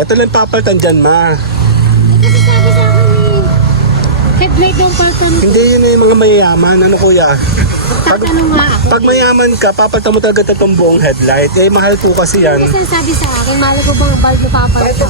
Ito lang papalitan dyan, ma. Kasi sabi sa akin headlight daw palitan. Hindi yun yung mga mayayaman. Ano kuya? Magtatanong nga ako. Pag mayaman ka, papalitan mo talaga itong buong headlight. Eh, mahal po kasi yan. Kasi sabi sa akin, mali ko bang bulb na papalitan?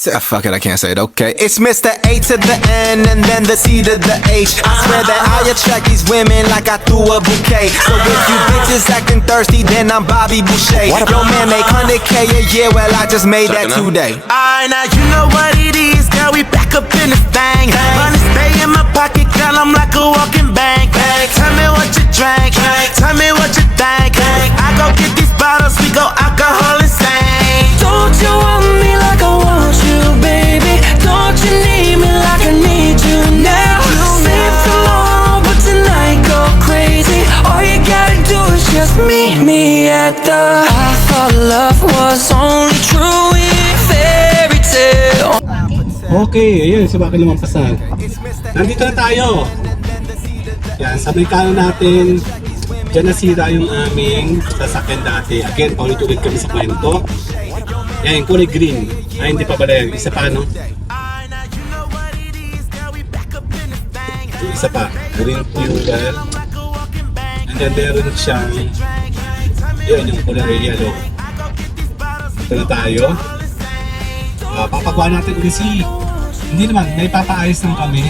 Fuck it, I can't say it, okay. It's Mr. A to the N and then the C to the H. I swear that I attract these women like I threw a bouquet. So if you bitches acting thirsty, then I'm Bobby Boucher. Yo man make 100K a year, well I just made that today. Alright, now you know what it is, girl, we back up in this thing. Money stay in my pocket, girl, I'm like a walking bank. Tell me what you drank, tell me what you think. I go get these bottles, we go alcohol insane. Don't you want me like I want you, baby? Don't you need me like I need you now? Save tomorrow, but tonight go crazy. All you gotta do is just meet me at the. I thought love was only true in fairy tale. Okay, ayun. Sa bakit lumampasan. Nandito na tayo. Yan, sa may kanan natin. Diyan nasira yung aming sasakyan dati. Again, paulit-ulit kami sa kwento. Yan, yung kulay green. Ay, hindi pa pala yan. Isa pa, no? Yung isa pa. Green fuel. And then meron siyang yun, yung kulay yellow. Ito na tayo. Papagawa natin kasi hindi naman, may papaayos lang kami.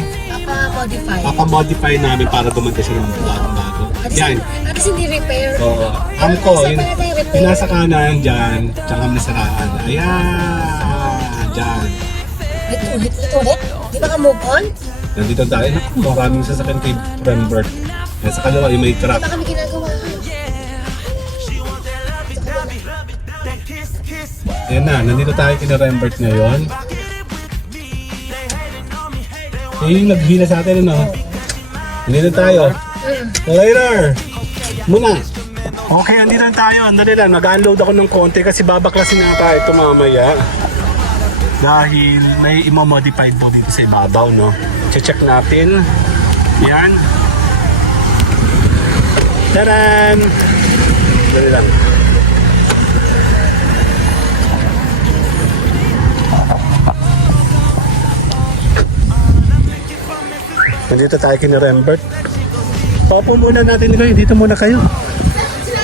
Papa-modify. Papa-modify namin para gumanda siya ng bago. Yan. Kasi hindi repair. So, ko, yung nasa kanan dyan, dyan kami nasaraan. Ayan, dyan. Ulit. Di ba ka move on? Nandito tayo, naku, maraming sasakyan kay Rembert. Yan, sa kalawa, yung may truck. Di ba kami ginagawa? Ayan na, nandito tayo kina Rembert ngayon. Yung naghila sa atin, ano? Nandito tayo. Later! Muna! Okay, andito na tayo. Andali lang, mag-unload ako ng konti kasi babaklasin na tayo ito mamaya. Dahil may imamodified po dito sa ibabaw, no? Check natin. Yan. Taran! Andali lang. Nandito tayo kina Rembert. Papo muna natin kayo. Dito muna kayo.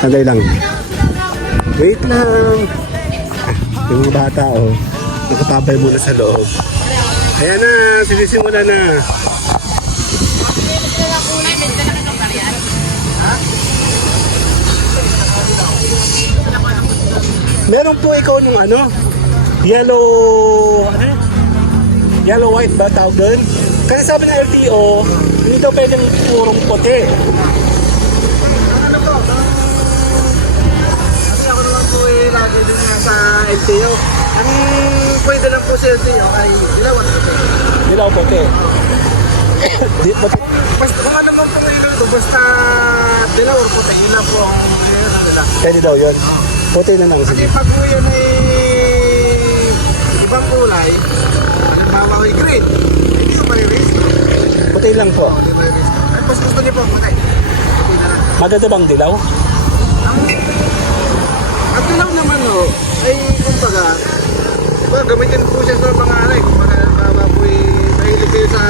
Sandali lang. Wait lang. Yung mga bata, oh. Nakatabay muna sa loob. Ayan na. Sinisimula na. Meron po ikaw nung ano? Yellow... Ano? Yellow white ba tawag doon? Kasi sabi ng LTO, hindi daw pwedeng purong puti. Ano po? Kasi ako naman po lagi din sa LTO. Ang pwede lang po sa LTO ay dilaw at puti. Dilaw puti. Basta kung ano naman po ngayon ito, basta dilaw or puti, yun lang po ang nila. Pwede daw yun. Puti na lang. Kasi Sige. pag po yan ay ibang kulay, halimbawa ay green, hindi ko mariris. Puti lang po. Hindi mariris. Ay, mas gusto niyo po puti. Puti na lang. Maganda bang dilaw? Ang dilaw naman o, ay kumbaga, diba, gamitin po siya sa mga alay. Kumbaga, halimbawa po'y mahilig kayo sa,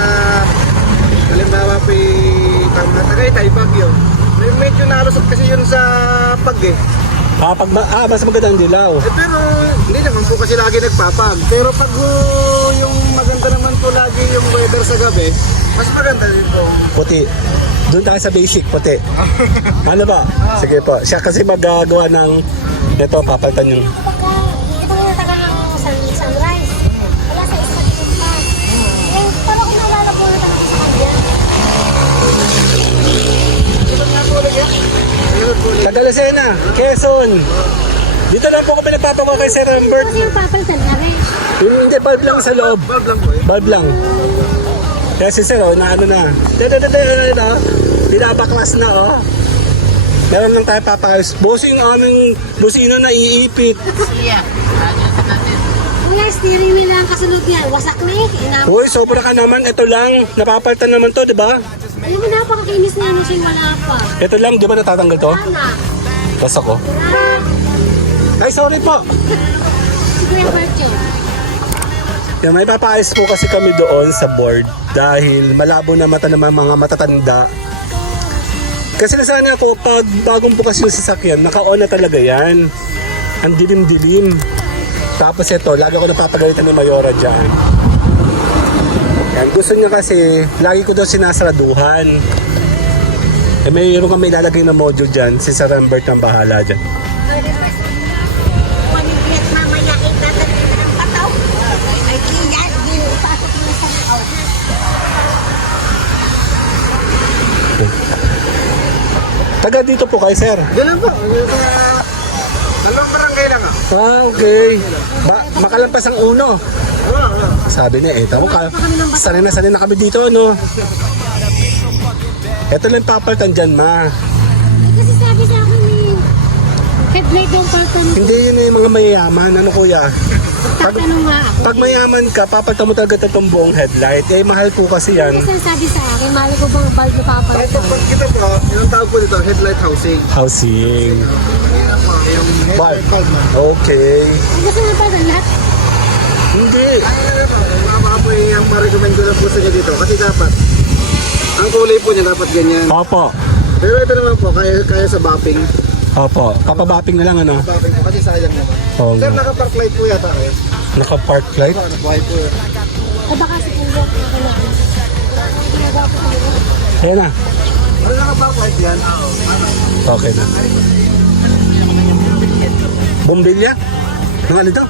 halimbawa po'y Tagaytay, Baguio. Medyo nalusot kasi yun sa pag eh. Mas maganda ang dilaw. Eh, pero hindi naman po kasi lagi nagpapag. Pero pag yung maganda naman po lagi yung weather sa gabi, mas maganda din po. Puti. Doon tayo sa basic, puti. Ano ba? Sige po. Siya kasi magagawa ng ito, papalitan yung... Ito nga taga ng sunrise. Wala sa isa din pa. Eh, parang kinalala po na talaga sa kanya. Tagalasena, Quezon. Dito lang po kami nagpapagawa kay Sir Rembert. Kasi yung papalitan na rin. Yung hindi, bulb lang sa loob. Bulb lang po eh. Bulb lang. Kaya si Sir, oh, na ano na. Dinabaklas na, oh. Meron lang tayo papayos. Bossing aming busina na iipit. Kuya, steering wheel lang kasunod yan. Wasak na eh. Uy, sobra ka naman. Ito lang. Napapalitan naman to, di ba? Alam mo, napakakinis na ano siya wala pa. Ito lang, di ba natatanggal to? Sana. Basta ko. Wala. Ay, sorry po. Si Kuya Bert yun? Yung may papaayos po kasi kami doon sa board dahil malabo na mata ng mga matatanda. Kasi nasanay ako, pag bagong bukas yung sasakyan, naka-on na talaga yan. Ang dilim-dilim. Tapos ito, lagi ako napapagalitan ni Mayora dyan. Yan, gusto niya kasi, lagi ko daw sinasaraduhan. Eh, mayroon kami ilalagay na module dyan. Si Sir Rambert ang bahala dyan. Pamiliyat mamaya itatanim ng pataw. Ay, kaya, di ipasok mo sa loob. Taga dito po kayo, Sir. Ganun po. Dalawang barangay lang ah. Ah, okay. Makalampas ang uno. Wala. Sabi niya, tamo ka. Sanay na kami dito, ano? Ito lang papalitan dyan, ma. Kasi sabi sa akin headlight yung paltan. Hindi yun yung mga mayayaman. Ano, kuya? Tatanong nga ako. Pag mayaman ka, papalitan mo talaga itong buong headlight. Eh, mahal po kasi yan. Kasi sabi sa akin, mali ko bang bulb na Kahit papalitan? pag kita po, yung tawag po dito, headlight housing. Housing. Yung headlight Bulb. bulb na. Okay. Kasi nga pala lahat. Hindi. Mga po yung ma-recommend ko lang po sa inyo dito. Kasi dapat, ang kulay po niya dapat ganyan. Opo. Pero ito naman po, kaya sa bapping. Opo. Papabapping na lang, ano? Bapping po kasi sayang naman. Oh, Sir, naka-park light po yata kayo. naka-park light. Naka-buhay po yun. O baka si Kuya, ginagawa ko sa iyo. Ayan na. Ano naka-park light yan? Okay na. Bombilya? Ng ano daw?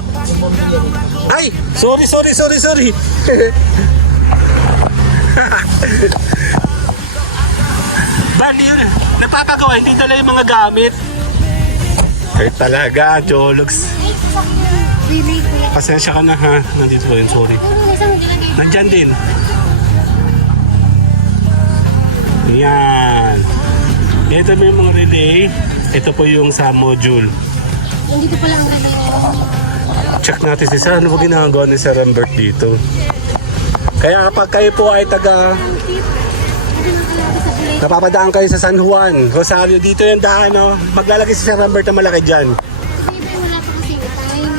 Ay! Sorry! Bali yun. Napapagawa, hindi dala yung mga gamit. Ay talaga, Jologs. Ay, sa relay ko yan. Pasensya ka na ha. Nandito ko yun, sorry. Pero yung isang nilagay ko. Nandyan din. Yan. Ito may mga relay. Ito po yung sa module. Nandito pala ang relay ko. Check natin si Sir. Ano ba ginagawa ni Sir Rambert dito? Kaya kapag kayo po ay taga napapadaan kayo sa San Juan, Rosario, dito yung daan, no? Maglalagay si Sir Rambert na malaki dyan. Kasi iba wala pa kasing time.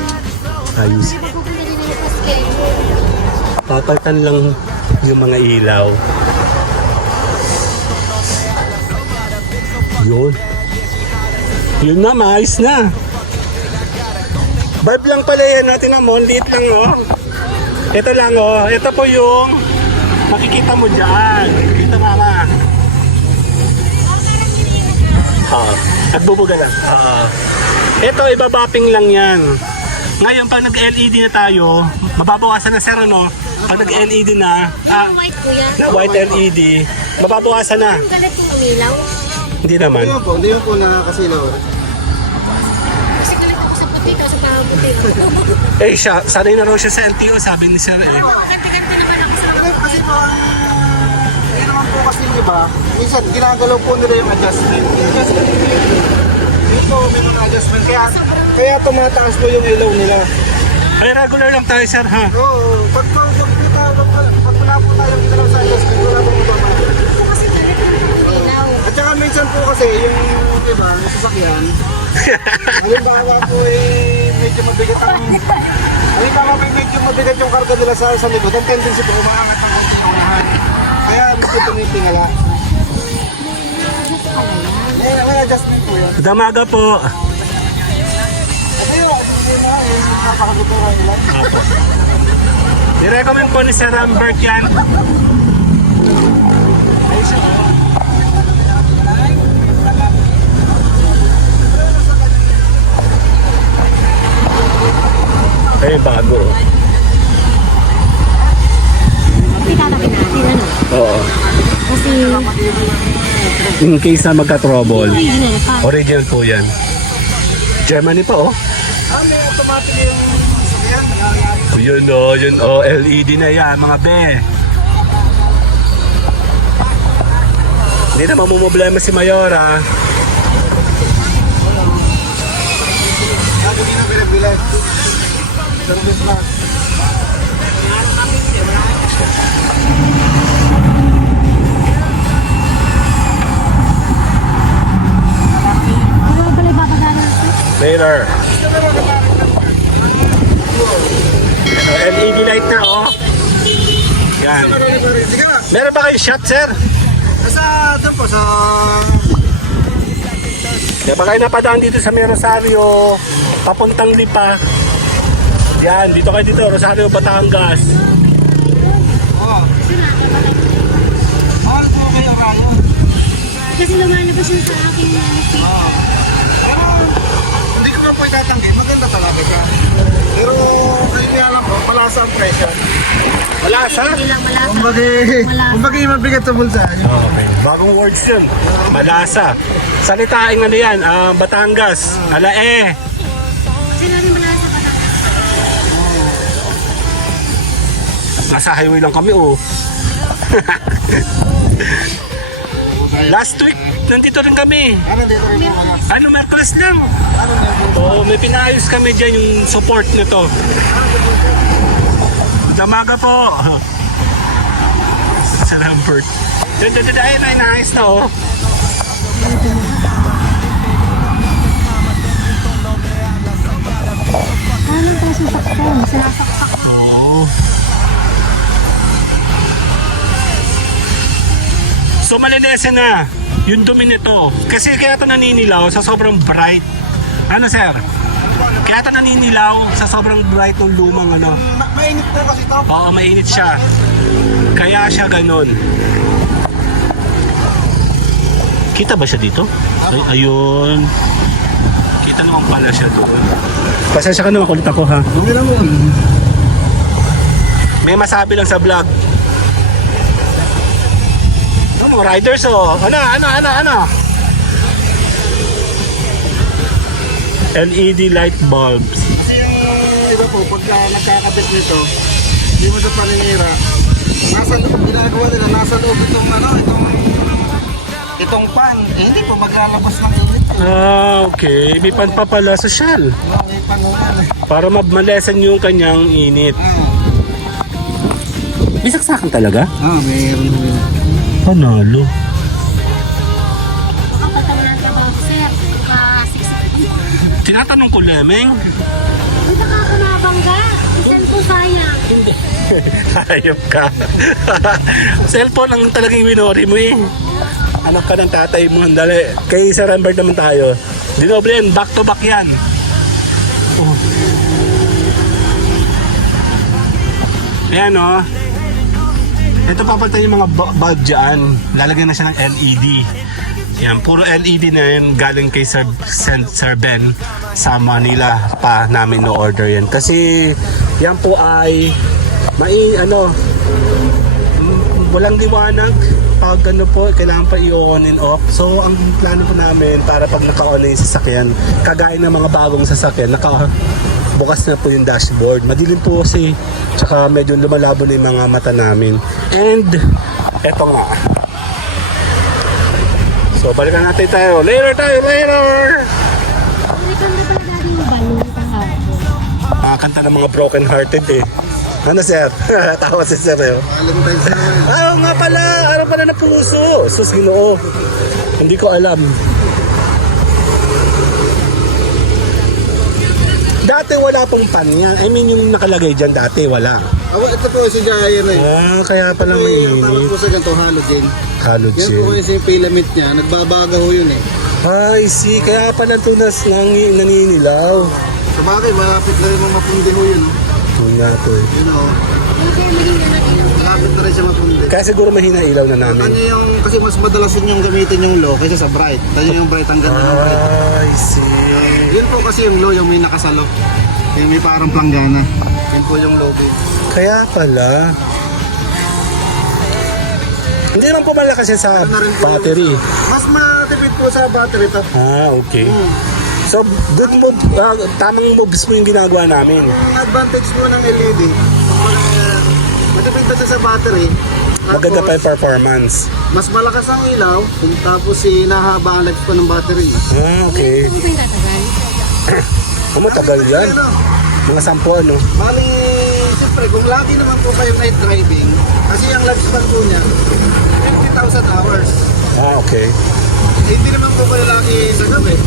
Ayos. Kasi pupunta rin ng paskel. Papalitan lang yung mga ilaw. Yun. Yun na, maayos na. Bulb lang pala yan natin naman, liit lang, oh. Ito lang, oh. Ito po yung makikita mo dyan. Kita mama. Nagbubuga lang. Ito, ibabapping lang yan. Ngayon, pag nag-LED na tayo, mababawasan na, sir, ano? Pag nag-LED na, Yung white ko yan. na white LED, mababawasan na. Ang galit yung umilaw. Hindi naman. Hindi mo po nakakasilaw. Kasi galit ako sa puti ka, sa parang puti. Eh, siya, sanay na raw siya sa LTO, sabi ni sir, eh. Kati-kati naman ako sa Kasi po, yun naman po kasi yung iba, minsan ginagalaw po nila yung adjustment. Yun po, may mga adjustment. Kaya tumataas po yung ilaw nila. Ay, regular lang tayo, sir, ha? Oo, pag wala po tayong ilaw sa adjustment, wala po mababa. kasi galit naman ang umilaw. At saka minsan po kasi yung, diba, yung sasakyan, halimbawa po medyo mabigat ang, halimbawa po medyo mabigat yung karga nila sa likod, ang tendency po, umaangat ang konti ng unahan. Kaya medyo tumitingala. May adjustment po yun. Damaga po. Ito yun, napakagutuhan nila. I-recommend po ni Sir Rambert yan. Ay, bago. Itatapin natin, ano? Oo. Kasi In case na magka-trouble. original pa. Original po yan. Germany pa, oh. May automatic yung sasakyan. Yun, oh. Yun, oh. LED na yan, mga be. Hindi na mamumblema si Mayora. Hindi na pinagbilan. Service lang. Ano ba pala ipapadala natin? Later. shot, sir? Sa, doon po, sa... Kaya baka kayo napadaan dito sa may Rosario, papuntang Lipa. Yan, dito kayo dito, Rosario, Batangas. Oo. Mahal po kayo kayo. Kasi lumalabas yun sa aking Pero, hindi ko na po itatanggi. Maganda talaga siya. Pero, kayo kaya lang po, palasa ang presyo. Malasa? Hindi lang malasa. Kumbaga mabigat sa bulsa. Okay, bagong words yun. Malasa. Salitaing ano yan, Batangas, alae. Kasi namin malasa pa na. Nasa highway lang kami, oh. Last week, nandito rin kami. Ano dito rin po wala? Ano, Merkules lang. Ano na po? Oo, may pinayos kami dyan yung support nito. Damaga po. Sa Lambert. Ayun, ay naayos na, oh. Ano tayo sa saksan? Sinasaksak. Oo. So malinese na yung dumi nito. Kasi kaya ito naninilaw sa sobrang bright. Ano, sir? Kaya ito naninilaw sa sobrang bright ng lumang ano. Mainit po kasi ito. Oo, mainit siya. Kaya siya ganun. Kita ba siya dito? Ay, ayun. Kita naman pala siya doon. Pasensya ka naman, kulit ako ha. Hindi na mo. May masabi lang sa vlog. Ano mga riders oh. Ano? LED light bulbs. Kasi yung iba po, pagka nagkakabit nito, hindi mo sa paninira. Nasa loob, ginagawa nila, nasa loob itong pan. Eh, hindi po maglalabas ng init. Ah, okay. May pan pa pala sa shell. May panunan eh. Para malesan yung kanyang init. May saksakan talaga? Mayroon. Panalo. Kapag tawala ng trabaho, sir. Siksik. Tinatanong ko, Lemeng. Hindi nakakanabang ka. Cellphone sayang. Hindi. Hayop ka. Cellphone ang talagang minori mo eh. Anak ka ng tatay mo. Dali. Kay Sir Rambert naman tayo. Dinoble yan. Back to back yan. Oh. Ayan oh. Ito papalitan yung mga bulb dyan. Lalagyan na siya ng LED. Yan, puro LED na yan. Galing kay Sir Ben sa Manila pa namin no-order yan. Kasi yan po ay walang liwanag. Pag ano po, kailangan pa i-on and off. So, ang plano po namin para pag naka-on na yung sasakyan, kagaya ng mga bagong sasakyan, bukas na po yung dashboard. Madilim po kasi, tsaka medyo lumalabo na yung mga mata namin. And, eto nga. So, balikan natin tayo. Later! Hindi ka na pala natin yung balon kahapon. Kanta ng mga broken hearted eh. Ano, sir? Tawa si sir eh. Alam mo tayo sa naman. Oo nga pala, ano pala na puso? Sus, Ginoo. Hindi ko alam. Dati wala pong pan yan. I mean, yung nakalagay dyan dati, wala. Ito po si Jaya na eh. Kaya pala Ang tawag mainit. po sa ganito, halogen. Yan po Halogen. kasi yung filament niya, nagbabaga ho yun eh. Ay, see, kaya pala tunas naninilaw. Sa bagay, malapit na rin mapundi ho yun. Tuna to eh. Yun o. Hindi kaya maging natin. Malapit na rin siya mapundi. Kaya siguro mahina ilaw na namin. Kanya yung, kasi mas madalas yun yung gamitin yung low kaysa sa bright. Kanya yung bright ang ganda ng bright. I see. Yun po kasi yung low, yung may nakasalo. Yung may parang planggana. Yun po yung low base. Kaya pala. Hindi naman po malakas yan sa Ano na rin po battery. Mas matipid po sa battery to. Okay. So, good move, tamang moves mo yung ginagawa namin. Ang advantage po ng LED, matipid na siya sa battery. Maganda pa Tapos, yung performance. mas malakas ang ilaw, tapos nahaba ang life po ng battery. Okay. Hindi ba yung tatagal? Matagal yan. Ano, Mga 10 ano. Bali, siyempre, kung lagi naman po kayo night driving, kasi ang lifespan po niya, 50,000 hours. Okay. Hindi naman po kayo lagi sa gabi.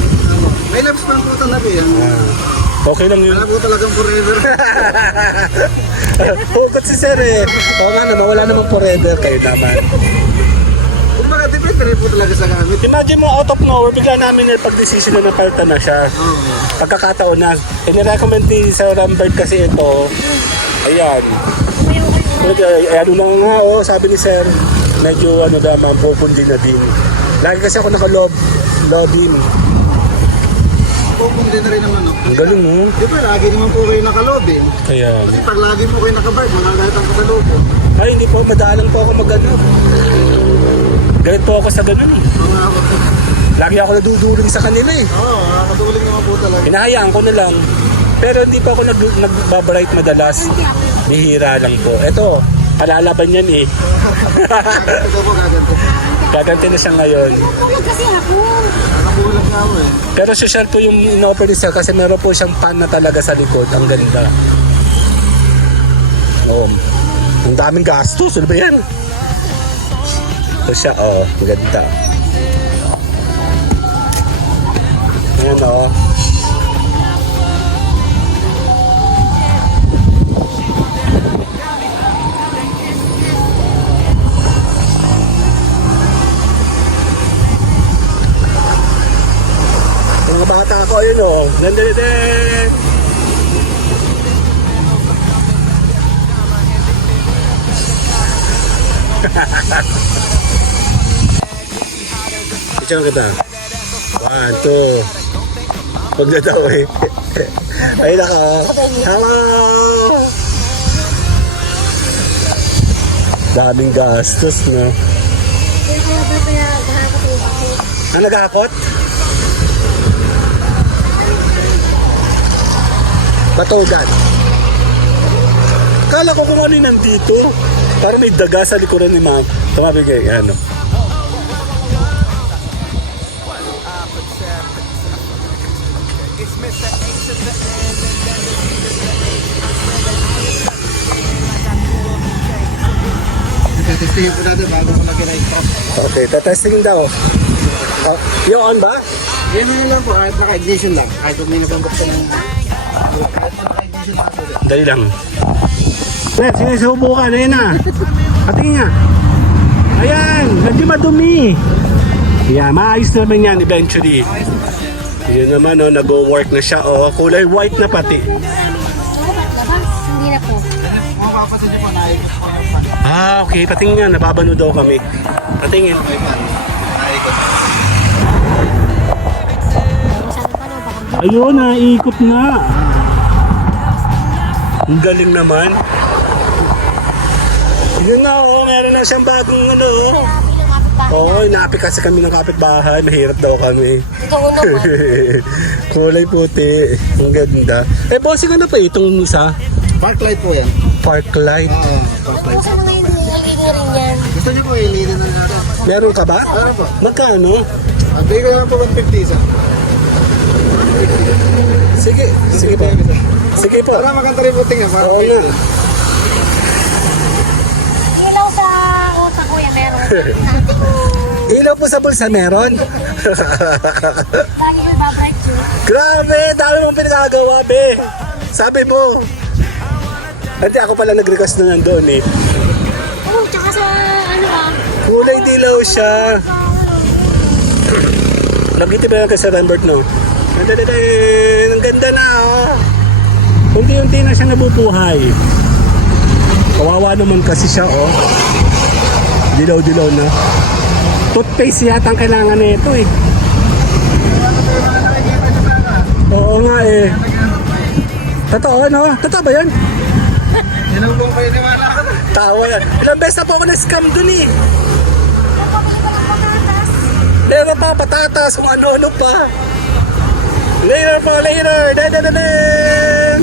May lifespan po ito na yan. Okay lang yun. Wala po talagang forever. Hugot si sir eh. Oo nga naman, wala namang forever kayo naman. Kumbaga, depende rin po talaga sa gamit. Imagine mo, out of nowhere, bigla namin pag-decision na napalitan na siya. Pagkakataon na. Inirecommend ni Sir Lambert kasi ito. Ayan. Ano na nga, oh, sabi ni Sir, medyo ano naman, pupundi na din. Lagi kasi ako naka-lobin. Pupundi na rin naman, no? Ang galing, oh. Di ba, lagi naman po kayo nakalobin. Kaya, Kasi pag lagi mo kayo nakabike, magagamit ang kasalubo. ay, hindi po, madalang po ako mag-ano. Galit po ako sa ganun eh. Lagi ako naduduling sa kanila eh. Oo, nakakatuling naman po talaga. Hinahayaan ko na lang. Pero hindi pa ako nagbabright madalas. Bihira lang po. Ito, palalaban yan eh. Ito po, gaganto. Gaganti na siya ngayon. Kulang kasi ako. Nakabulag nga ako eh. Pero social po yung in-offer ni Sir kasi meron po siyang pan na talaga sa likod. Ang ganda. Oo. Ang daming gastos. Ano ba yan? Ito siya, oh. Ang ganda. Ayan, oh. Mga bata ko, ayun, oh. Nandun. Ito ang ganda. 1, 2. Huwag na daw eh. Ay naka. Hello! Daming gastos, no? Kaya kahapon yung bakit. Ang nagahakot? Batugan. Kala ko kung ano yung nandito. Parang may daga sa likuran ni Ma'am. Tumabigay, ano. Testingin po natin bago ko lagyan na i-stop. Okay, tatesting daw. Yung on ba? Yan na lang po, kahit naka-ignition lang. Kahit huwag may nabanggot ka ng... Kahit naka-ignition lang po. Dali lang. Let's, sinusubukan. Ayan na. Patingin nga. Ayan, medyo madumi. Yeah, maayos naman yan eventually. Yun naman, oh, nag-work na siya. Oh, kulay white na pati. Labas, hindi na po. Kung mapapasin niyo po, naikot po ng pan. Ah, okay. Patingin nga. Nababano daw kami. Patingin. Naikot. Masyado pa no, baka Ayun, naikot na. Ang galing naman. Yun na, oh. Meron na siyang bagong ano. oh. Oo, inapi kasi kami ng kapitbahay. Mahirap daw kami. Totoo naman. Kulay puti. Ang ganda. Eh, bossing ano pa itong isa? Park light po yan. Park light. Oo, park light. Kung saan na ngayon LED rin yan. Gusto niyo po ilinin na natin? Meron ka ba? Ano po? Magkano? Ang bigay ko lang po 150 isa. Sige, sige po. Sige po. Para maganda rin po tingnan. Para Oo po nga. ito. Ilaw sa utak ko yan, meron. Ilaw po sa bulsa meron. Lagi ko ibabright yun. Grabe, dami mong pinagagawa, be. Sabi mo. Hindi, ako pala nag-request na nandoon eh. Oo, tsaka sa ano Kulay dilaw siya. Nag-itip na lang kay Sir Lambert, no? Ang ganda na, oh. Unti-unti na siya nabubuhay. Kawawa naman kasi siya, oh. Dilaw-dilaw na. Toothpaste yata ang kailangan nito, eh. Oo nga, eh. Totoo, no? Totoo ba yan? Yan ang buong kayo niwala ka na. Tawa yan. Ilang beses na po ako na-scam dun, eh. Meron pa patatas, kung ano-ano pa. Later po, later. Dadadadang!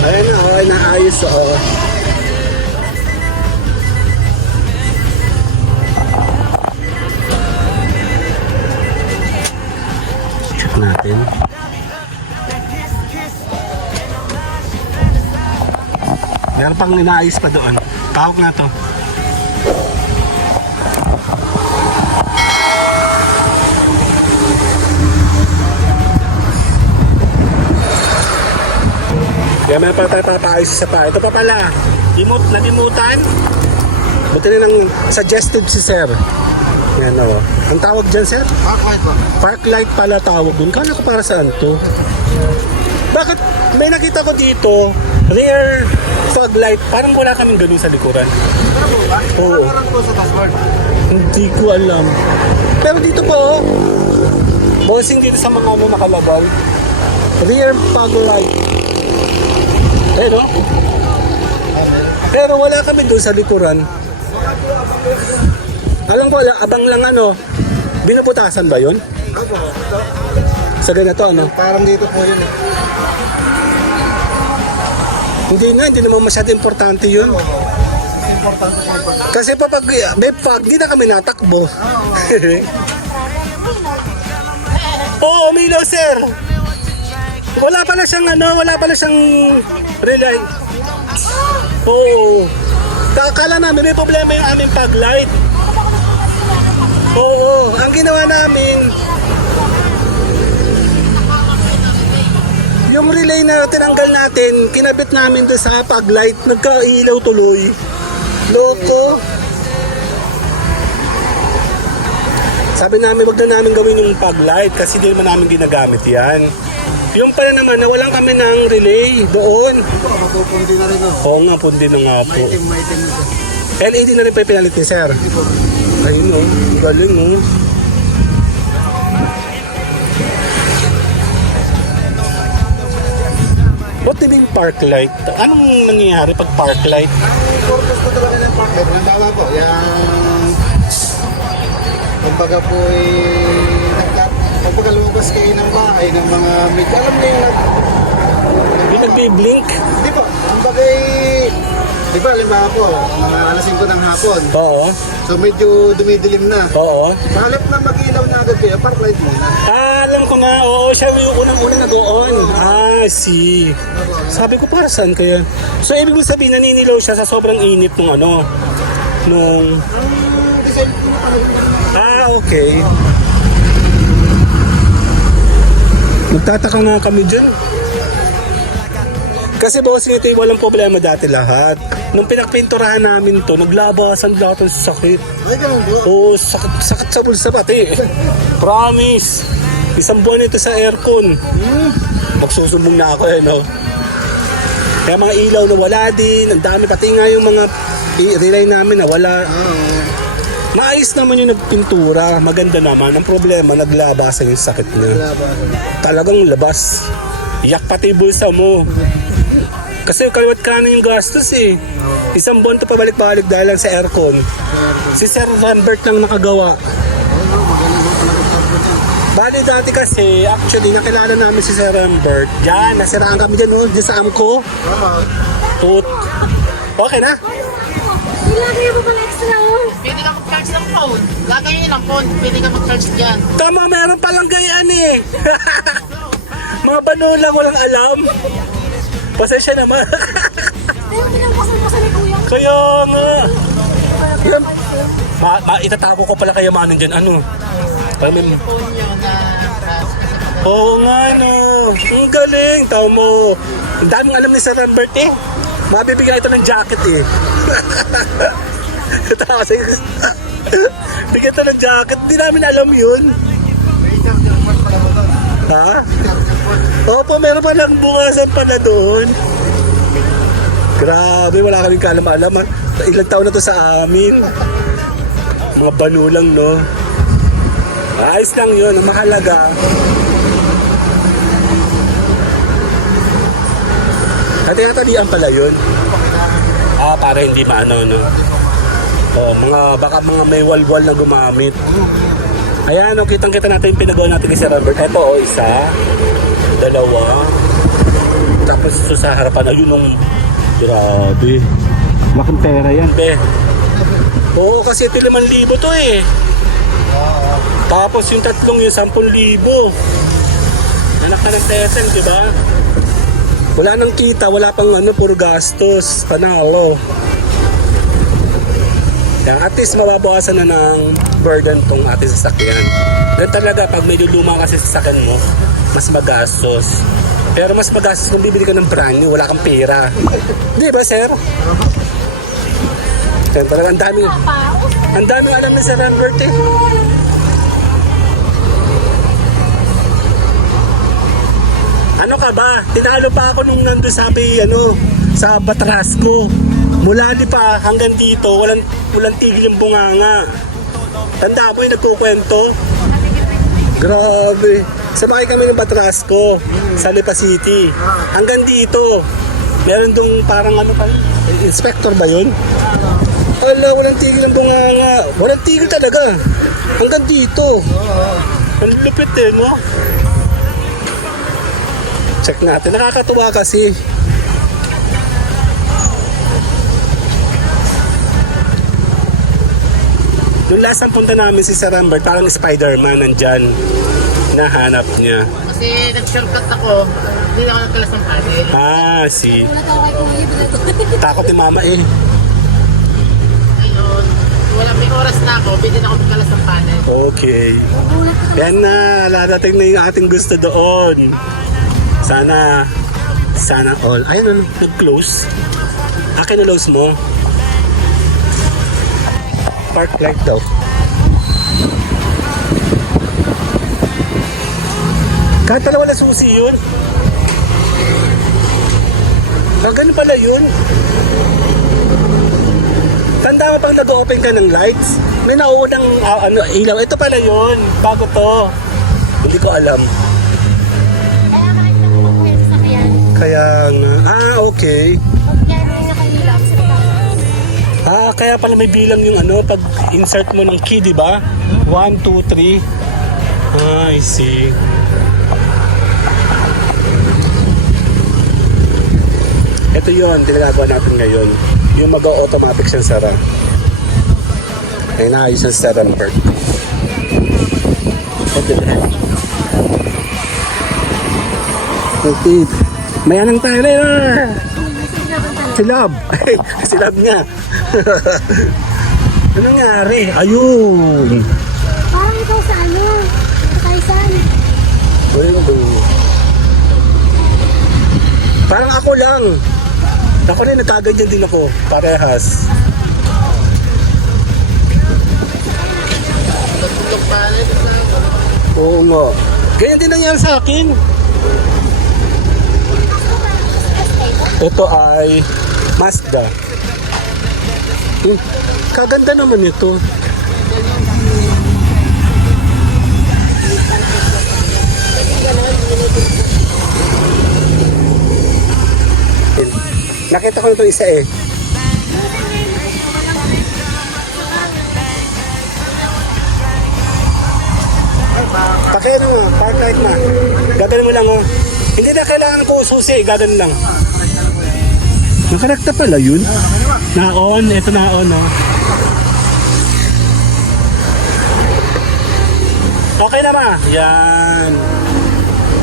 Ayun na, oh, naayos, oh. Check natin. Meron pang inaayos pa doon. Tawag na to. Kaya pa tayo papaayos sa pa. Ito pa pala. Nalimutan. Buti na lang suggested si sir. Yan o. Ang tawag dyan, sir? Parklight ba? Park light pala tawag dun. Kala ko para saan to? Bakit? May nakita ko dito, rear fog light. Parang wala kaming ganun sa likuran. Ano ba? Oo. Parang po sa dashboard. Hindi ko alam. Pero dito po, oh. Bossing dito sa mga ano nakalagay. Rear fog light. Eh, no? Pero wala kami doon sa likuran. Alam ko, abang lang ano. Binuputasan ba yun? Ako. Sa ganito, ano? Parang dito po yun. Hindi naman masyado importante yun. Importante po ito. Kasi pa pag may fog, di na kami natakbo. Oo, umilaw, sir. Wala pala siyang relay. Oo. Akala namin may problema yung aming fog light. Oo, ang ginawa namin, yung relay na tinanggal natin, kinabit namin doon sa fog light, nagkailaw tuloy. Loko. Sabi namin, wag na namin gawin yung fog light kasi di naman namin ginagamit yan. Yung pala naman, nawalan kami ng relay doon. Matupundi na rin o. Oo nga, pundi na nga po. Maitim na ito. LED na rin pa yung pinalit ni sir. Ayun o, galing o. What do you mean park light? Anong nangyayari pag park light? Ang purpose po talaga ng parklight. Halimbawa po, yung... Kumbaga po pagka lumabas kayo ng bahay ng mga medyo, alam niyo yung Yung nagbiblink? Di ba? Kumbaga di ba, halimbawa po, mga alas 5 ng hapon. Oo. So medyo dumidilim na. Oo. Sa halip na mag-ilaw na agad kayo, parklight muna. Alam ko na. Oo, siya yung unang-unang nag-on. See. Sabi ko, para saan kaya? So, ibig mo sabihin, naninilaw siya sa sobrang init nung ano? Nung... Ang design po talaga. Okay. Nagtataka nga kami dyan. Kasi bossing ito yung walang problema dati lahat. Nung pinakpinturahan namin to, naglabasan lahat ng sakit. Ay, ganun po. Oo, sakit sa bulsa pati. Promise. Isang buwan ito sa aircon. Magsusumbong na ako no? Kaya mga ilaw na wala din. Ang dami, pati nga yung mga relay namin na wala. Maayos naman yung nagpintura. Maganda naman. Ang problema, naglabasan yung sakit niya. Talagang labas. Yak pati bulsa mo. Kasi kaliwat kanan yung gastos eh. Isang buwan to pabalik-balik dahil lang sa aircon. Si Sir Lambert lang nakagawa. Bali dati kasi, actually, nakilala namin si Sir Lambert. Diyan, nasiraan kami dyan, no? Diyan sa Amco. Tut. Okay na? Ilagay mo pala extra oh. Pwede ka mag-charge ng phone. Lagay nyo ng phone, pwede ka mag-charge dyan. Tama, meron palang gayaan eh. Mga banulang walang alam. Pasensya naman. Ayaw pinampasan-pasan ni kuya. Kaya nga. Yan. Itatago ko pala kaya maano dyan. Ano? Parang may... Phone nyo na Oo nga no. Ang galing. Tao mo. Ang daming alam ni Sir Lambert eh. Mabibigyan ito ng jacket eh. Tama sa'yo. Bigyan ito ng jacket. Di namin alam yun. Ha? Opo, meron pa lang bungasan pala doon. Grabe, wala kaming kaalam-alam ha. Ilang taon na to sa amin. Mga banulang no. Ayos lang yun, ang mahalaga. Tinatalian pala yun. Para hindi maano no. Baka mga may walwal na gumamit. Ayan, kitang-kita natin yung pinagawa natin ni Sir Robert. Ito, isa, dalawa, tapos ito sa harapan. Ayun nung, grabe. Laking pera yan, be. Oo, kasi ito 5,000 to eh. Tapos yung tatlong yung 10,000. Anak ka ng Tesel, di ba? Wala nang kita, wala pang puro gastos. Panalo. At least mababawasan na ng burden tong ating sasakyan. Then talaga, pag medyo luma kasi sasakyan mo, mas magastos. Pero mas magastos kung bibili ka ng brand new, wala kang pera. Di ba, sir? Yan, talaga ang daming alam ni Sir Albert eh. Ano ka ba? Tinalo pa ako nung nandun sa Batrasco. Mula di pa hanggang dito, walang tigil yung bunganga. Tanda mo yung nagkukwento? Grabe. Sabay kami ng Batrasco sa Lipa City. Hanggang dito. Meron dong parang inspector ba yun? Ala, walang tigil ang bunganga. Walang tigil talaga. Hanggang dito. Ang lupit eh, no? Check natin. Nakakatuwa kasi. Yung last ang punta namin si Sir Ambert, parang Spider-Man nandyan. Hinahanap niya. Kasi nag-shortcut ako, hindi ako nagkalas ng panel. Si. Wala ako kay Kuya. Takot ni Mama eh. Ngayon, may oras na ako, hindi na ako nagkalas ng panel. Okay. Yan na, ladating na yung ating gusto doon. Sana all. Ayun, nag-close. Akin na close mo. Park light daw. Kahit pala wala susi yun. Ganun pala yun. Tanda mo pag nag-open ka ng lights, may nauunang ilaw. Ito pala yun. Bago to. Hindi ko alam. Kaya kahit na po Kuya sa sakyan. Kaya nga. Okay. Pag kaya rin nakahila ako sa sakyan. Kaya pala may bilang yung pag insert mo ng key, di ba? 1, 2, 3. I see. Ito yun, tinagagawa natin ngayon. Yung mag-automatic siyang sara. Ay naayos ang Sir Albert. Ito din. Okay. May anong tayo rin. Si Love. Si Love niya. Ano nangyari? Ayun. Parang ikaw sa Kaisan. Parang ako lang. Ako rin, nagkaganyan din ako. Parehas. Nagtulog panel. Oo nga. Ganyan din nangyari sa akin. Ito ay Mazda. Kaganda naman ito. Nakita ko na ito isa eh. Pakiano nga, park light na. Gagawin mo lang oh. Hindi na kailangan ko susi, gagawin lang. Nakarekta pala yun. Na-on, ito na-on oh. Okay na ma. Yan.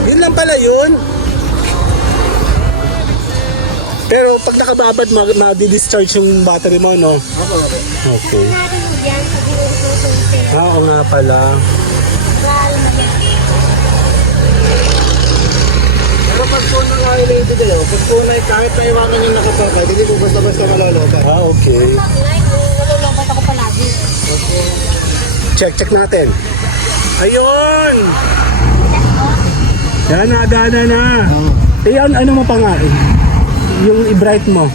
Yun lang pala yun. Pero pag nakababad, ma-discharge yung battery mo, no? Okay. Natin mo yan pag inuususin. Oo nga pala. Pero pag po naka-related eh, pag po kahit naiwanan yung nakapakay, hindi po basta-basta malolobat. Okay. Mag-light, nalulobot ako palagi. Check natin. Ayun! Yan, nagana na. Yan, ano mo pa nga eh? Yung i-bright mo.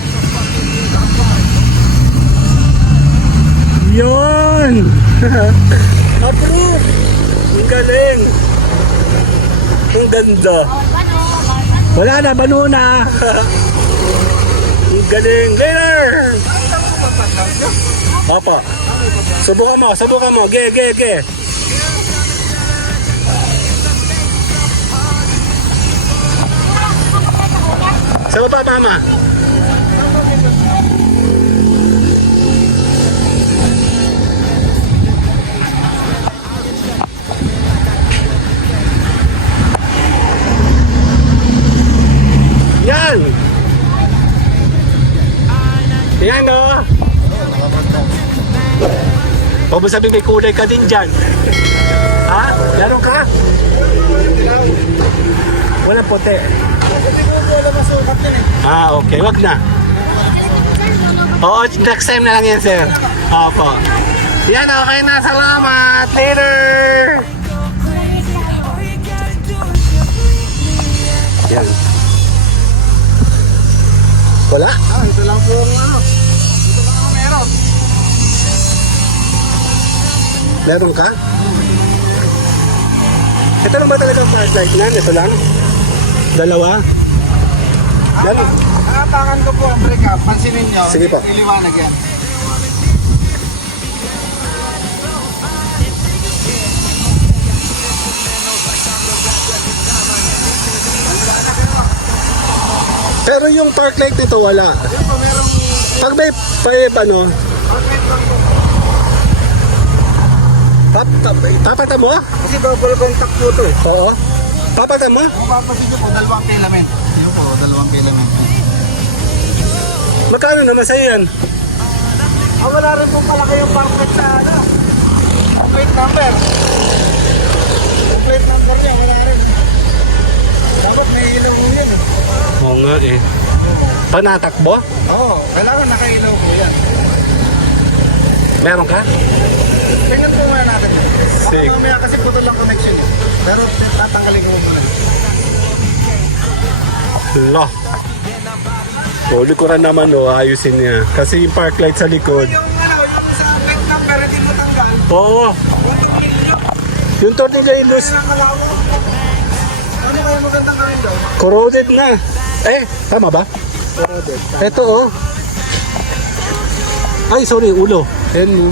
Yun! Approve! Ang galing! Ang ganda. Wala na, bano na. Ang galing. Later! Papa. Subukan mo. Ge. Sa baba, mama. Yan! Yan o! Huwag mo sabihin may kulay ka din dyan. Ha? Meron ka? Walang puti. Hindi ko po alam masukat yun eh. Ah, okay. Wag na. Oo, next time na lang yan, sir. Opo. Yan, okay na. Salamat. Later! Yan. Wala? Ah, ito lang po ang ano. Ito lang ang meron. Meron ka? Ito lang ba talagang flashlight na? Ito lang? Dalawa? Meron? Nakapakan ko po ang break up. Pansinin nyo. Sige po. Iliwanag yan. Pero yung park light nito wala. Yan po, merong Pag may ano, outlet lang po. papata mo? Kasi double contact po ito eh. Oo. Papata mo? Kung papasin nyo po, dalawang filament. Yun po, dalawang filament. Magkano naman sa'yo yan? Ah, wala rin po pala kayong pangkat sa ano. Plate number. Yung plate number niya, wala rin. Dapat may ilaw po yan eh. Oo nga eh. Panatakbo? Oo, kailangan nakailaw po yan. Meron ka? Tingnan po muna natin. Sige. Baka mamaya kasi putol lang connection. Pero tatanggalin ko po na. Lah. O, likuran naman o, ayusin niya. Kasi yung park light sa likod. Yung ano, yung sa plate number, hindi mo tanggal. Oo. Yung tornilyo ilus, Nakalawa. Ano kaya magandang gawin daw? corroded na. Eh, tama ba? Ito oh. Ay, sorry, ulo. Ayan mo.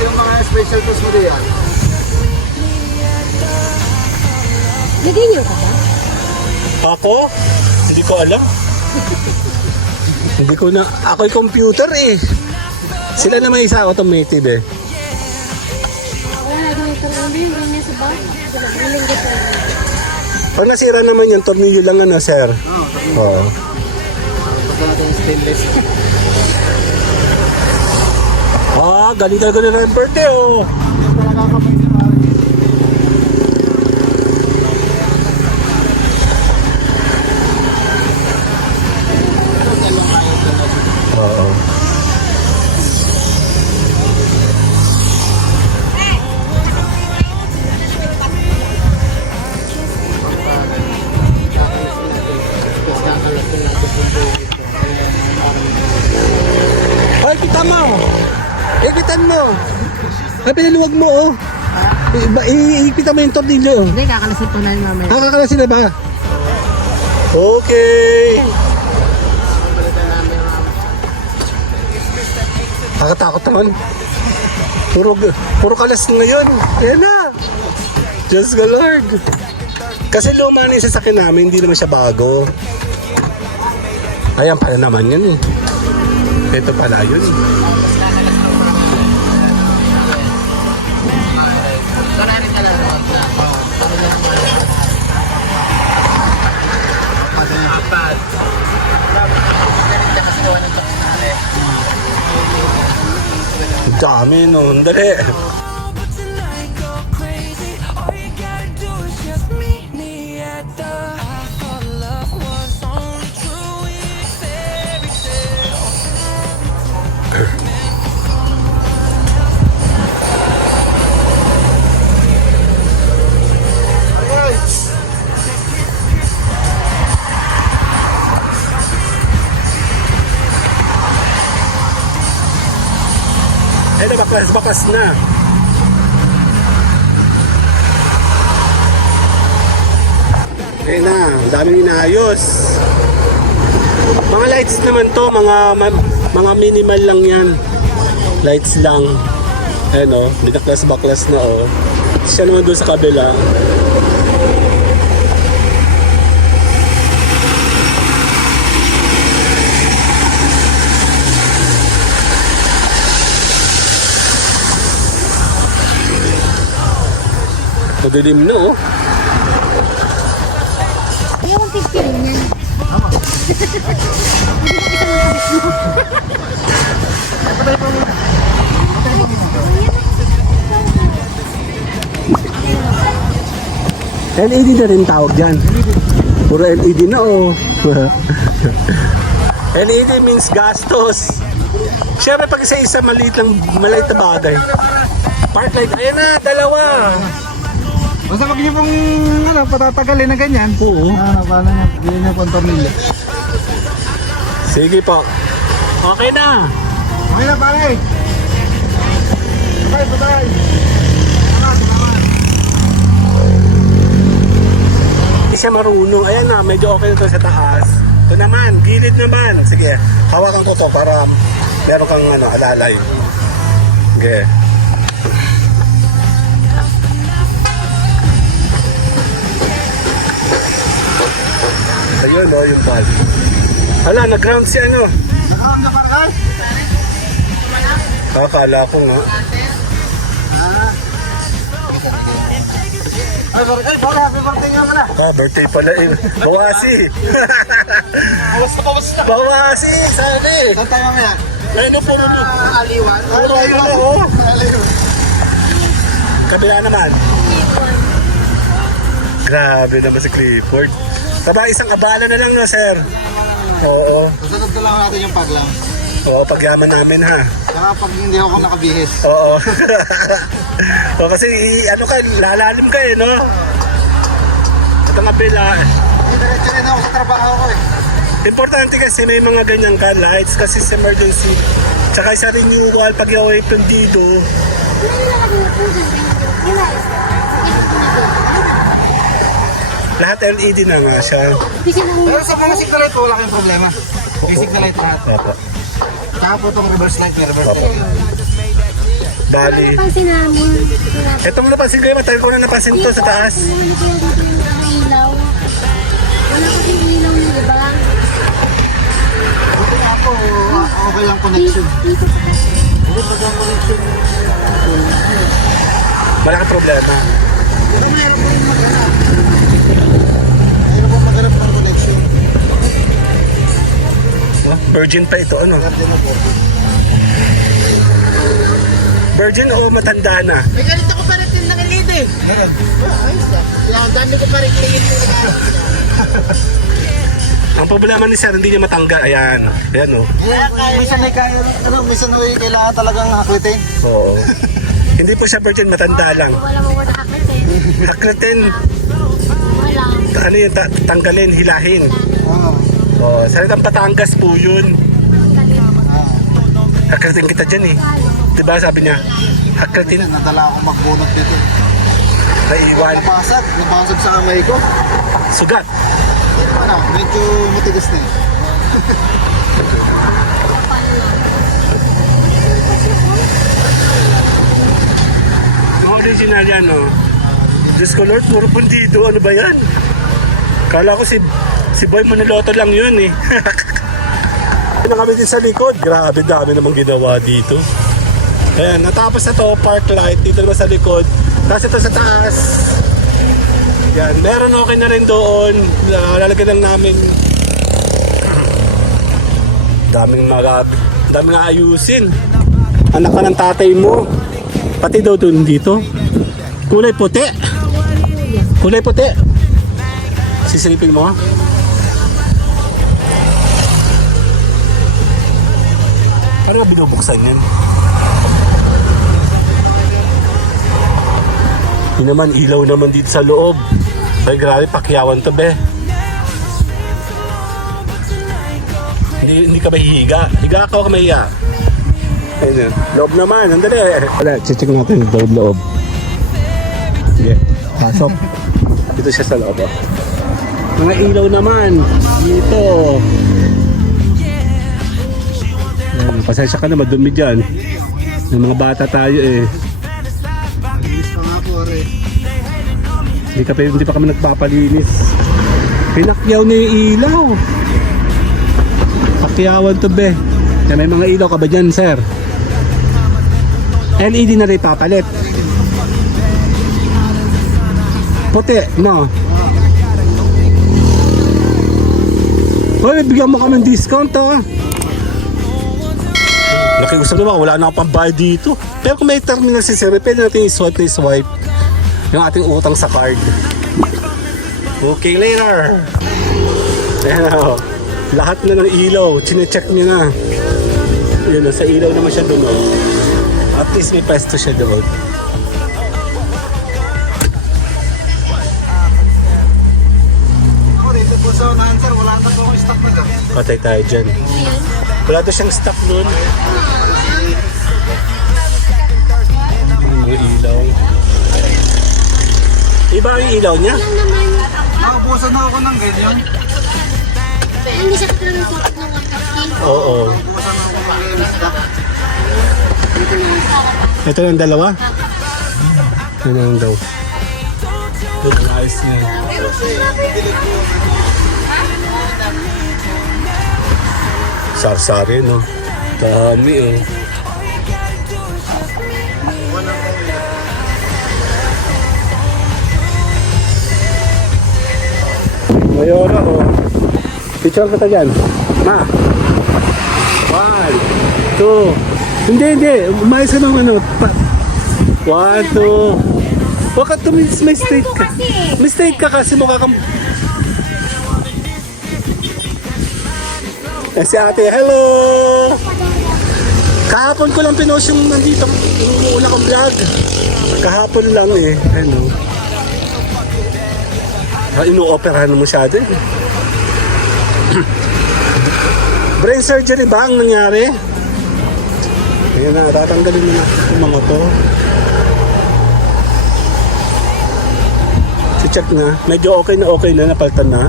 Yung mga special tools mo diyan. Lagay niyo ka ba? Ako? Hindi ko alam. Hindi ko na. Ako'y computer eh. Sila na may isa automotive eh. Wala na ganito rin yung ganyan sa bag. Galing ko pa. Pag nasira naman yung tornilyo lang ano, sir. Oo. Pagka natin stainless. Ah, galing talaga na ng birthday oh. Yung talaga kamay niya. Oo. Ay, kita mo! Ipitan mo! Ay, pinaluwag mo oh! Iipitan mo yung tornilyo. Hindi, kakalasin po na yung mamaya. Nakakalasin na ba? Okay! Nakatakot naman. Puro kalas ngayon. Ayan na! Diyos ko Lord! Kasi luma na yung sasakyan namin, hindi naman siya bago. Ayan pala naman yun eh. Ito pala yun eh. Dami no, dali. Eh, bakas na. Eh na, ang daming inaayos. Mga lights naman to, mga minimal lang yan. Lights lang. Ayan o, binaklas-baklas na o. Siya naman doon sa kabila. Madilim na oh. Kaya 150 rin yan. LED na rin tawag dyan. Puro LED na oh. LED means gastos. Siyempre pag isa-isa maliit na bagay. Park light, ayan na, dalawa. Basta wag niyo pong patatagalin na ganyan. Oo. Paano niya? Hindi niya pong tornilyo. Sige po. Okay na. Okay na pare. Patay. Hindi siya marunong. Ayan na, medyo okay na to sa taas. Ito naman, gilid naman. Sige, hawakan ko to para meron kang alalay. Sige. Ayun o, yung pal. Hala, nag-ground si ano. Nakaon na pare. Akala ko nga. Ay pare, happy birthday nga pala. Birthday pala eh. Bawasi. Kamusta? Bawasi, sabi. Saan tayo mamaya? Ayun po mo. Aliwan. Puro ayun na oh. Kabila naman. Grabe naman si Clifford. Taba, isang abala na lang no, sir. Oo. Susunod ko lang natin yung paglang. Oo, pagyaman namin ha. Saka pag hindi ako nakabihis. Oo. O kasi lalalim ka eh, no? Ito nga bila. Diretso rin ako sa trabaho ko eh. Importante kasi may mga ganyan ka lights kasi sa emergency. Tsaka sa renewal, pag yung pundido. Lahat LED na nga siya. Pero sa mga signal light, wala kayong problema. Yung signal light lahat. Opo. Tsaka po itong reverse light, may reverse light. Bali. Napansin namin. Etong napansin ko, matagal ko na napansin to sa taas. Ilaw. Wala ko din ilaw yung iba. Buti nga po, okay lang connection. Dito sa taas. Buti pag ang connection. Malaki problema. Pero mayroon po yung maghanap. Mayroon po maghanap ng connection. Oh, virgin pa ito, ano? Garden na po. Virgin o matanda na? May ganito ko pa rin yung nakilid eh. Ayos ah. Kaya ang dami ko pa rin kliyente na. Ang problema ni sir, hindi niya matanggal. Ayan. Ayan oh. Minsan ay kaya, minsan ay kailangan talagang haklitin. Oo. Hindi po siya virgin, matanda lang. Wala mo muna kaklitin. Haklitin, Wala. ano yun, tanggalin, hilahin. Oo. Oh, salitang Batangas po yun. Haklitin kita dyan eh. Diba sabi niya, haklitin, Minsan nadala akong magbunot dito. naiwan, Nabasag sa kamay ko. sugat. Ano, medyo matigas na eh. Yung original yan oh. Diyos ko Lord, puro pundido, ano ba yan? Kala ko si Boy Manaloto lang yun eh. Na kami din sa likod. Grabe, dami namang ginawa dito. Ayan, natapos na to, park light. Dito naman sa likod. Tapos ito sa taas. Yan, meron okay na rin doon. Lalagyan lang namin. Daming ayusin. Anak ka ng tatay mo. Pati daw doon dito. Kulay puti. Kulay puti. Sisilipin mo. Paano ba binubuksan yan? Yun naman, ilaw naman dito sa loob. Ay, grabe, pakyawan to, be. Hindi ka mahihiga. Higa ka o mahihiga? Ayun yun. Loob naman, andali. Wala, check natin yung loob. Sige, pasok. Dito siya sa loob. Oh. Mga ilaw naman. Dito. Ayan, pasensya ka na, madumi dyan. Yung mga bata tayo eh. Bilis pa nga po, Ore. Hindi pa kami nagpapalinis. Pinakyaw na yung ilaw. Pakyawan to, be. Kaya may mga ilaw ka ba dyan, sir? LED na rin papalit. Puti, no? Hoy, bigyan mo kami ng discount, ha? Nakiusap naman, wala na akong pambayad dito. Pero kung may terminal si sir, pwede natin i-swipe na i-swipe yung ating utang sa card. Okay, later. Ayan o. Lahat na ng ilaw, chinecheck nyo na. Yun, sa ilaw naman siya doon. At least may pwesto siya doon. Ako dito po sa unahan sir, wala na po akong stock na ka. Patay tayo dyan. Wala to siyang stock doon. Yung ilaw. Iba yung ilaw niya? Lang naman. Nakabusan na ako ng ganyan. Hindi siya katulad ng topic ng 150. Oo. Nakabusan na ako ng ganyan stock. Dito na yung sarap. Ito lang dalawa? Ano lang daw? Look, nice niya. Sari-sari, no? Dami, oh. Ngayon ako. Picture kita dyan. Ma. 1, 2. Hindi. Umayos ka ng ano. 1, 2. Huwag ka tumilis. May straight ka. May straight ka kasi mukha kang... Eh, si ate, hello! Kahapon ko lang pinost yung nandito. Yung una kong vlog. Kahapon lang eh. Ano. Inu-operahan mo masyado eh. Brain surgery ba ang nangyari? Ayan na, tatanggalin mo na yung mga to. Si-check na. Medyo okay na, napalitan na.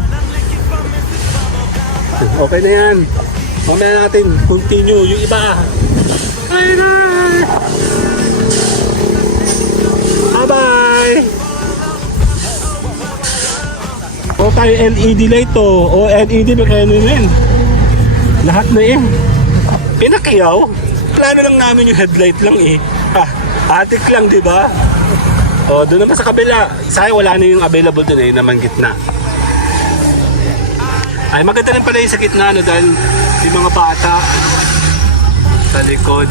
Okay na yan. Mamaya natin, continue yung iba. Bye-bye! Bye-bye! O tayo LED light to. O LED na kaya naman. Lahat na eh. Pinakiyaw. Plano lang namin yung headlight lang eh. Atik lang, di ba? O, doon naman sa kabila. Sayang wala na yung available doon eh, naman gitna. Ay, maganda rin pala yung sa gitna, no, dahil yung mga bata sa likod.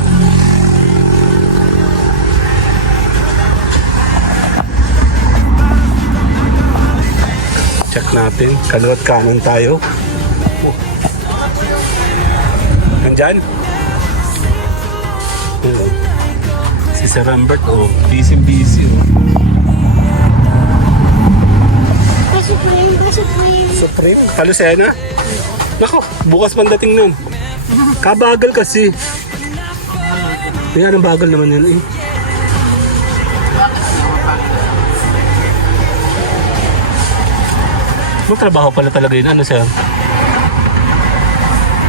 Check natin. Kaliwat kanan tayo. Nandyan? Hello. Si Sir Rambert, oh. Busy. Oh. Supreme? Kalusena? Nako, bukas pandating nun. Kabagal kasi. Yan ang bagal naman yan eh. Magtrabaho pala talaga yun. Ano siya?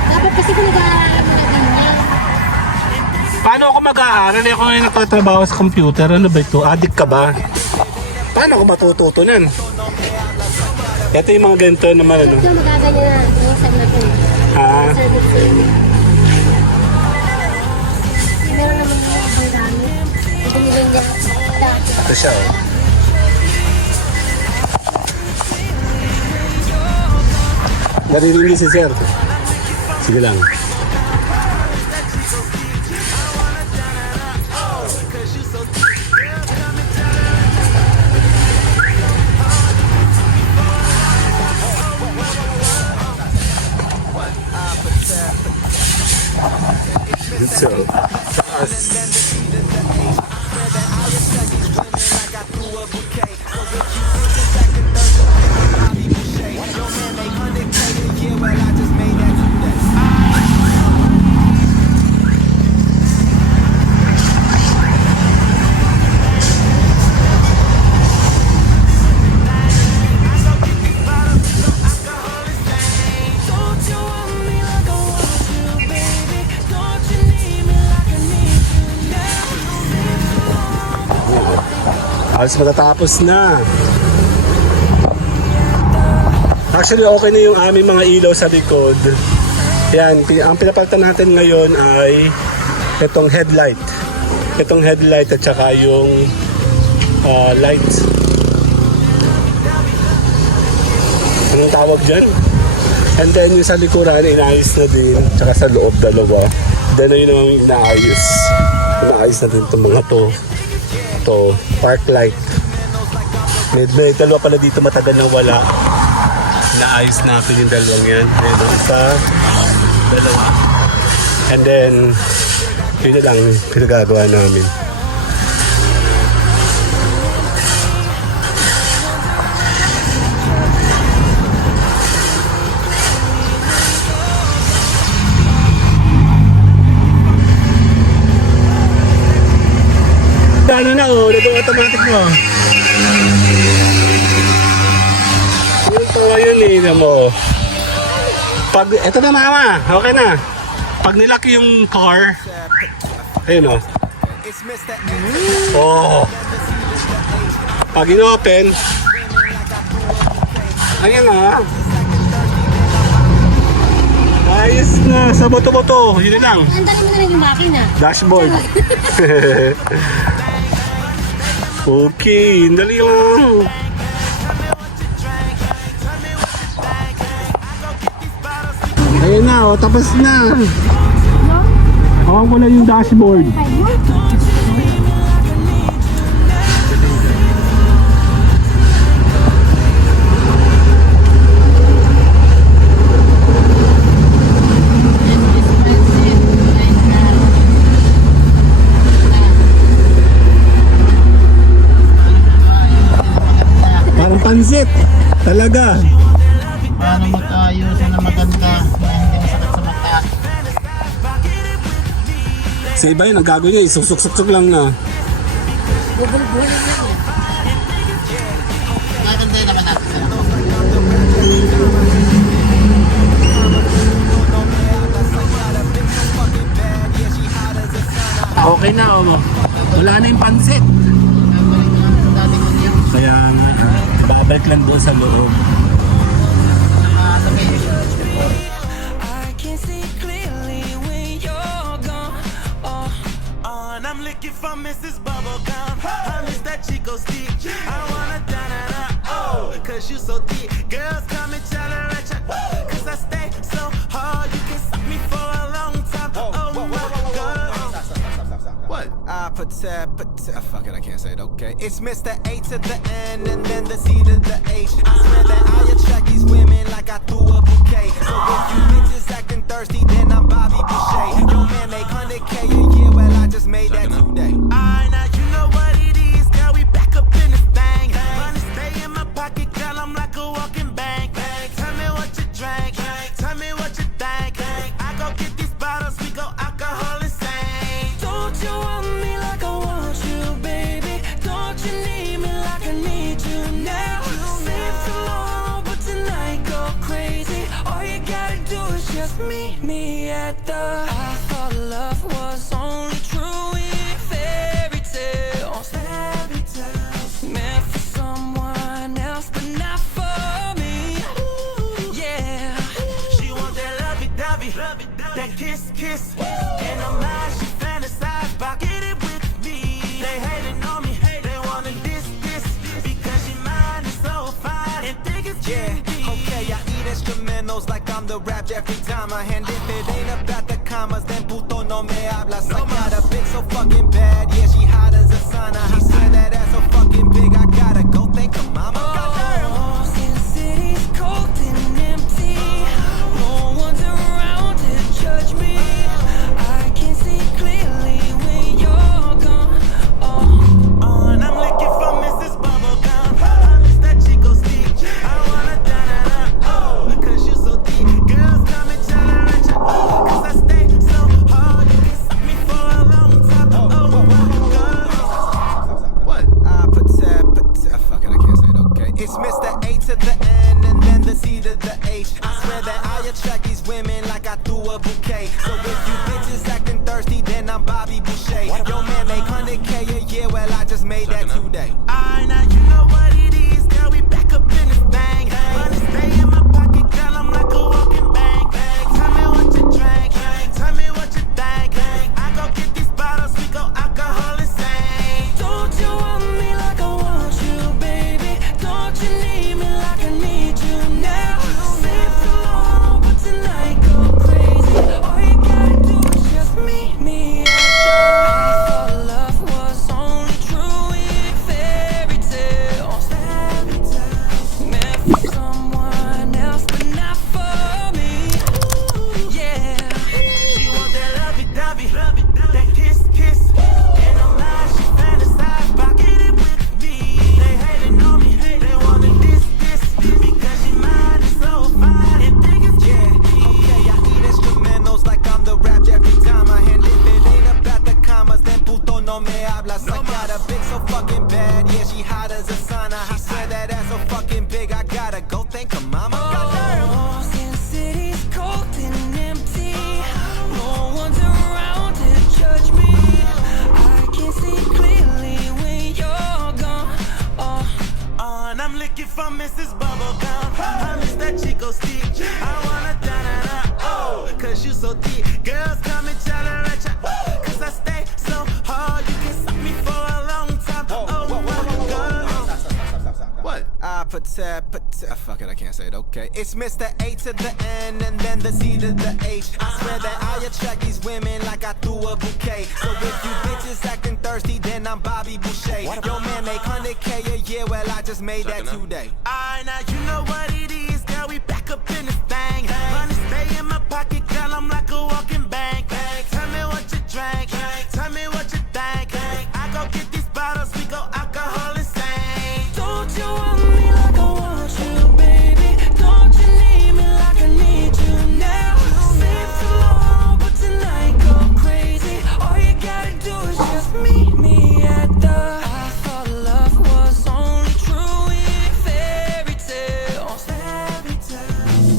Dapat kasi kung nag-aaral mo na ganyan. Paano ako mag-aaral? Ako ngayon nagtatrabaho sa computer. Ano ba ito? Addict ka ba? Paano ako matututunan? Ito yung mga ganito naman ano. Ito magaganyan na. Minsan na ito. Ah, Service yun. Meron naman yung ibang dami. Ito nila niya. ito siya oh. Naririnig si Sir. Sige lang. So, halos matatapos na. Actually, okay na yung aming mga ilaw sa likod. Yan, ang pinapalitan natin ngayon ay itong headlight. Itong headlight at saka yung light. Anong tawag dyan? And then yung sa likuran, inaayos na din. Tsaka sa loob, dalawa. Then na yun ang inaayos. Inaayos na din itong mga to. To park light. May dalawa pala dito matagal nang wala. Naayos natin yung dalawang yan. Ayun, isa, dalawa. And then, yun na lang pinagagawa namin. Ano na oh, nag-automatic mo. Yung tawa yun eh, na mo. Pag, eto na mama, okay na. Pag nilaki yung car, ayun oh. Oh. Pag in-open, ayun na. Ayos na, sa boto-boto, yun na lang. Ang dali mo na rin yung makina. Dashboard. Okay, dali lang. Ayun na, oh, tapos na. Hawakan ko na yung dashboard. Parang pansit. Talaga. Paano mag-ayusin na maganda na hindi masakit sa mata? Sa iba yun, ang gagawin niya, isusuk-suk lang na. Bubul-bulin na yan. Maganda yun naman natin sila. Okay na, oh. Wala na yung pansit. Kaya nga, babalik lang doon sa loob. I can see clearly when you're gone. Oh, and I'm looking for Mrs. Bubblegum. I miss that Chico stick. I wanna da-da-da, oh, cause you so thick. Girls come and tolerate ya, cause I stay so hard. You can suck me for a long time. Oh my God. What? Fuck it, I can't say it. Okay, it's Mr. A to the N and then the C to the H. I swear that I attract these women like I threw a bouquet. So if you bitches acting thirsty, then I'm Bobby Boucher. Your man make 100K a year, well I just made that today. I now you know what it is, girl. We back up in this thing. Money stay in my pocket, girl. I'm like a walking bank. Tell me what you drank, tell me what you think. I go get these bottles, we go alcohol insane. Don't you want me like I want you, baby? Don't you need me like I need you now? Save tomorrow, but tonight go crazy. All you gotta do is just meet me at the. I thought love was only true in fairy tales. Fairy tales meant for someone else, but not for me. Yeah, she want that lovey-dovey, that kiss. In her mind, she fantasize about getting with me. They hating on me, they wanna diss, because she mind is so fine and think it's Yeah, candy. okay, I eat instrumentals like I'm the rap Jeffrey Dahmer. And if it ain't about the commas, then puto no me hablas. I got a bitch so fucking bad, yeah, she hot as a sauna. He said that ass so fucking big, I gotta go thank her mama. Goddamn. Oh, since city's cold and empty, no one's around to judge me. I can see clearly when you're gone. Oh, and I'm looking for Mrs. Bubblegum. I miss that Chico stick. I wanna da-da-da, oh, because you so deep. Girls come and tolerate ya, cause I stay so hard. You can suck me for a long time. Oh my God. What? Fuck it, I can't say it. Okay, it's Mr. A to the N and then the C to the H. I swear that I attract these women like I threw a bouquet. So if you bitches acting thirsty, then I'm Bobby Boucher. Your man make 100K a year, well I just made that today. I now you know what it is, girl. We back up in this thing. Money stay in my pocket, girl. I'm like a walking bank. Tell me what you drank, tell me what you think. I go get these bottles, we go alcohol insane. Don't you want me like I want you, baby? Don't you need me like I need you now? Save tomorrow, but tonight go crazy. All you gotta hablas. I got a bitch so fucking bad, yeah, she hot as a sauna. I swear that ass so fucking big, I gotta go thank her mama. Oh, Sin City's cold and empty. No one's around to judge me. I can see clearly when you're gone. Oh, And I'm looking for Mrs. Bubblegum. I miss that Chico stick. I wanna da-da-da, oh, cause you so thick. Girls come and challenge ya, cause I stay so hard. You can suck me for a long time. Oh my God. What? Fuck it, I can't say it, okay. It's Mr. A to the N and then the C to the H. I swear that I attract these women like I threw a bouquet. So if you bitches acting thirsty, then I'm Bobby Boucher. Yo man make 100K a year, well I just made that today. Alright, now you know what it is, girl. We back up in this thing. Money stay in my pocket, girl. I'm like a walking bank. Tell me what you drank. Tell me what you think. I go get these bottles, we go alcohol insane. don't you want me like I want you, baby? Don't you need me like I need you now? Save tomorrow, but tonight go crazy. All you gotta do is just meet me at the. I thought love was only true in fairy tales.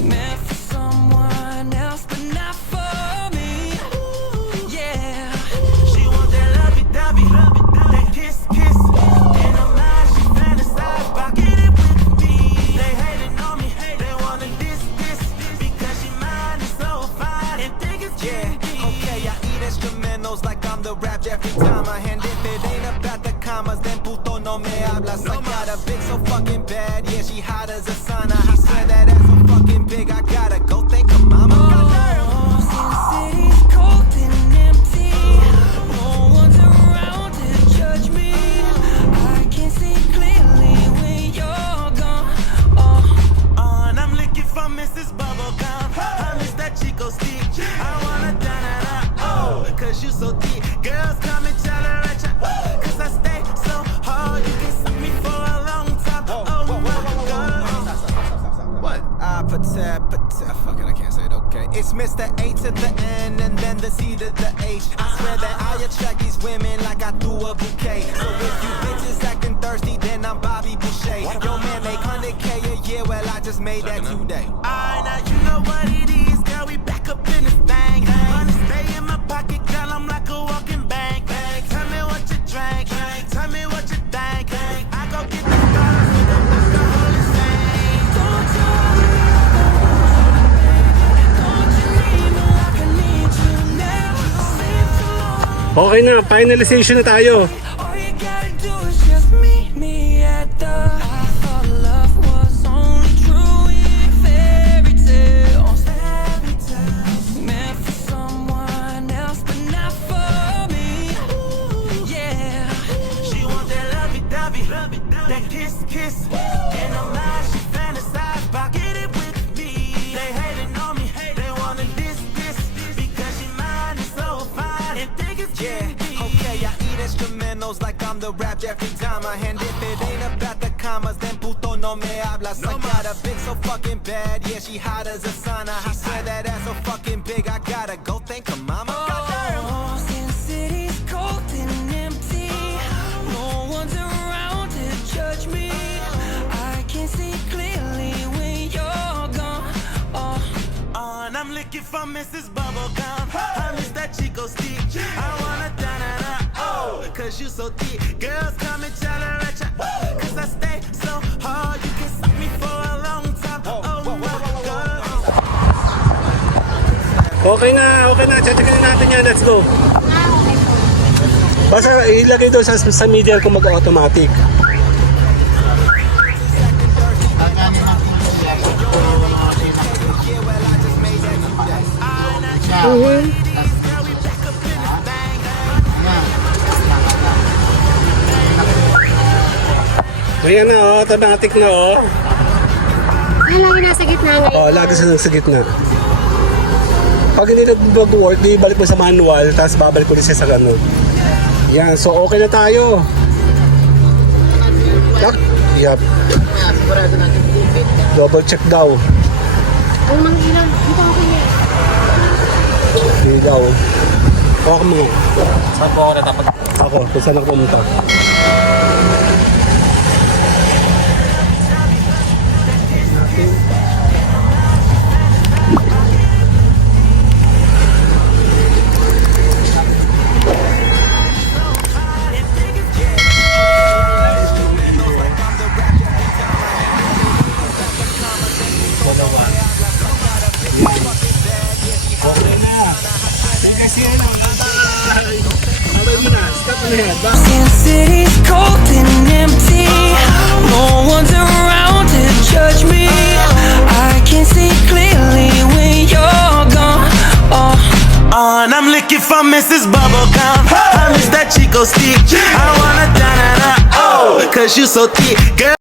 Meant for someone else, but not for me. Yeah. She want that lovey-dovey, that kiss. In her mind, she fantasize about getting with me. They hating on me, they wanna this, because she mine is so fine and think it's Yeah, okay, I eat instrumentals like I'm the rap Jeffrey Dahmer. And if it ain't about the commas, then puto no me hablas. I got a bitch so fucking bad, yeah, she hot as a sauna. I swear that ass so fucking big, I gotta go thank her mama. Oh, Sin City's cold and empty. No one's around to judge me. I can see clearly when you're gone. Oh, And I'm looking for Mrs. Bubblegum. I miss that Chico stick. I wanna da-da-da, oh, cause you so thick. Girls come and challenge ya, cause I stay so hard. You can suck me for a long time. Oh my God. What? Fuck it, I can't say it, okay. It's Mr. A to the N and then the C to the H. I swear that I attract these women like I threw a bouquet. So if you bitches acting thirsty, then I'm Bobby Boucher. Yo man make 100K a year, well I just made that today. Alright, now you know what it is, girl. We back up in this thing. Money stay in my pocket, girl. I'm like a walking bank. Tell me what you drank. Tell me what you think. I go get these bottles, we go alcohol insane. don't you want me like I want you, baby? Don't you need me like I need you now? Save tomorrow. Okay na, finalization na tayo. All you gotta do is just meet me at the. I thought love was only true in fairy tales. Meant for someone else, but not for me. Yeah. She want that lovey-dovey, that kiss. In her mind, she fantasize about getting with me. They hating on me, they wanna this, because she mine is so fine and think it's Yeah, okay, I eat instrumentals like I'm the rap Jeffrey Dahmer. And if it ain't about the commas, then puto no me hablas. I got a bitch so fucking bad, yeah, she hot as a sauna. I swear that ass so fucking big, I gotta go thank her mama. Oh, Sin City's cold and empty. No one's around to judge me. I can see clearly when you're gone. Oh, And I'm looking for Mrs. Bubblegum. I miss that Chico stick. I wanna da-da-da, oh, cause you so thick. Girls come and challenge ya, cause I stay so hard. You can suck me for a long time. Oh my God. Okay na, checkin natin yan, let's go. Okay po. Basta ilagay doon sa media kung mag-automatic. Ayan na, automatic na, oh. Lagi nasa gitna ngayon. Oh, lagi sa gitna. Pag hindi nag-work, di balik mo sa manual, tapos babalik ko rin siya sa ano. Yan, so okay na tayo. Yup. Sigurado natin tipid. Double check daw. Ang mga ilang, dito ako niya. Hindi daw. Huwag mo. Saan po ako natapat? Ako, kung saan ako pumunta. Sin City's cold and empty. No one's around to judge me. I can see clearly when you're gone. Oh. And I'm looking for Mrs. Bubblegum. I miss that Chico stick. I wanna da-da-da, oh, cause you so thick, girl.